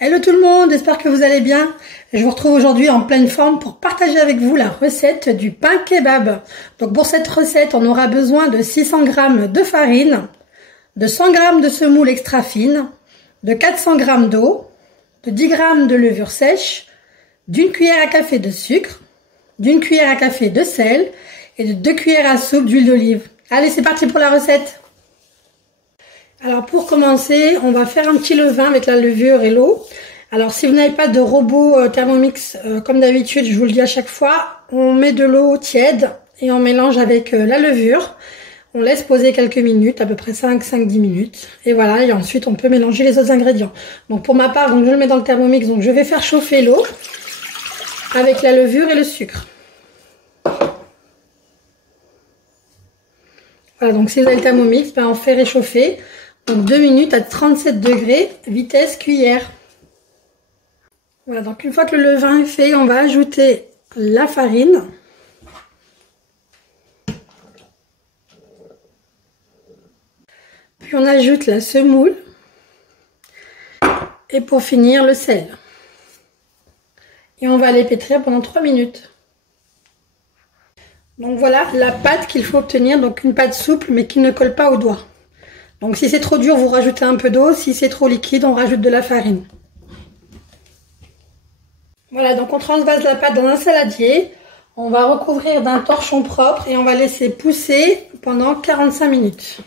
Hello tout le monde, j'espère que vous allez bien. Je vous retrouve aujourd'hui en pleine forme pour partager avec vous la recette du pain kebab. Donc pour cette recette, on aura besoin de 600 g de farine, de 100 g de semoule extra fine, de 400 g d'eau, de 10 g de levure sèche, d'une cuillère à café de sucre, d'une cuillère à café de sel et de 2 cuillères à soupe d'huile d'olive. Allez, c'est parti pour la recette. Alors pour commencer, on va faire un petit levain avec la levure et l'eau. Alors si vous n'avez pas de robot Thermomix, comme d'habitude, je vous le dis à chaque fois, on met de l'eau tiède et on mélange avec la levure. On laisse poser quelques minutes, à peu près 5-10 minutes. Et voilà, et ensuite on peut mélanger les autres ingrédients. Donc pour ma part, donc je le mets dans le Thermomix, donc je vais faire chauffer l'eau avec la levure et le sucre. Voilà, donc si vous avez le Thermomix, on fait réchauffer. Donc 2 minutes à 37 degrés, vitesse cuillère. Voilà, donc une fois que le levain est fait, on va ajouter la farine. Puis on ajoute la semoule. Et pour finir, le sel. Et on va les pétrir pendant 3 minutes. Donc voilà la pâte qu'il faut obtenir, donc une pâte souple mais qui ne colle pas aux doigts. Donc si c'est trop dur, vous rajoutez un peu d'eau. Si c'est trop liquide, on rajoute de la farine. Voilà, donc on transvase la pâte dans un saladier. On va recouvrir d'un torchon propre et on va laisser pousser pendant 45 minutes.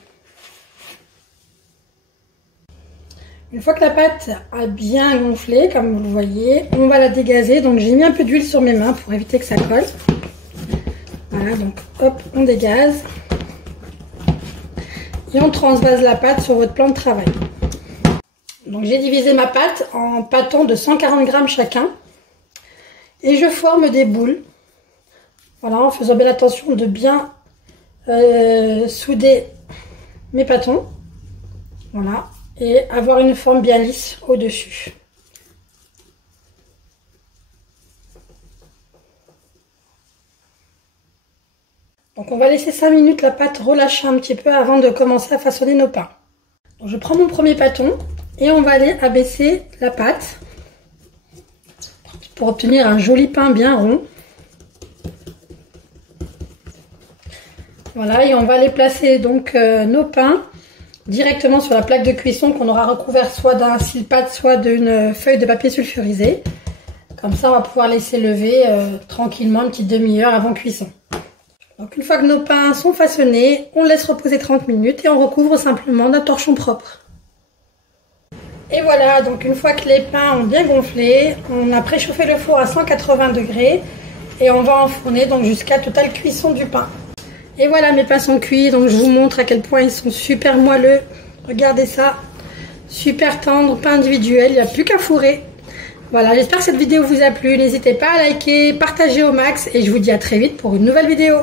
Une fois que la pâte a bien gonflé, comme vous le voyez, on va la dégazer. Donc j'ai mis un peu d'huile sur mes mains pour éviter que ça colle. Voilà, donc hop, on dégaze. Et on transvase la pâte sur votre plan de travail. Donc j'ai divisé ma pâte en pâtons de 140 g chacun. Et je forme des boules. Voilà, en faisant bien attention de bien souder mes pâtons. Voilà. Et avoir une forme bien lisse au-dessus. Donc on va laisser 5 minutes la pâte relâcher un petit peu avant de commencer à façonner nos pains. Donc je prends mon premier pâton et on va aller abaisser la pâte pour obtenir un joli pain bien rond. Voilà, et on va aller placer donc nos pains directement sur la plaque de cuisson qu'on aura recouvert soit d'un cile-pâte, soit d'une feuille de papier sulfurisé. Comme ça on va pouvoir laisser lever tranquillement une petite demi-heure avant cuisson. Donc une fois que nos pains sont façonnés, on laisse reposer 30 minutes et on recouvre simplement d'un torchon propre. Et voilà, donc une fois que les pains ont bien gonflé, on a préchauffé le four à 180 degrés et on va enfourner donc jusqu'à totale cuisson du pain. Et voilà, mes pains sont cuits, donc je vous montre à quel point ils sont super moelleux. Regardez ça, super tendre, pain individuel, il n'y a plus qu'à fourrer. Voilà, j'espère que cette vidéo vous a plu, n'hésitez pas à liker, partager au max et je vous dis à très vite pour une nouvelle vidéo.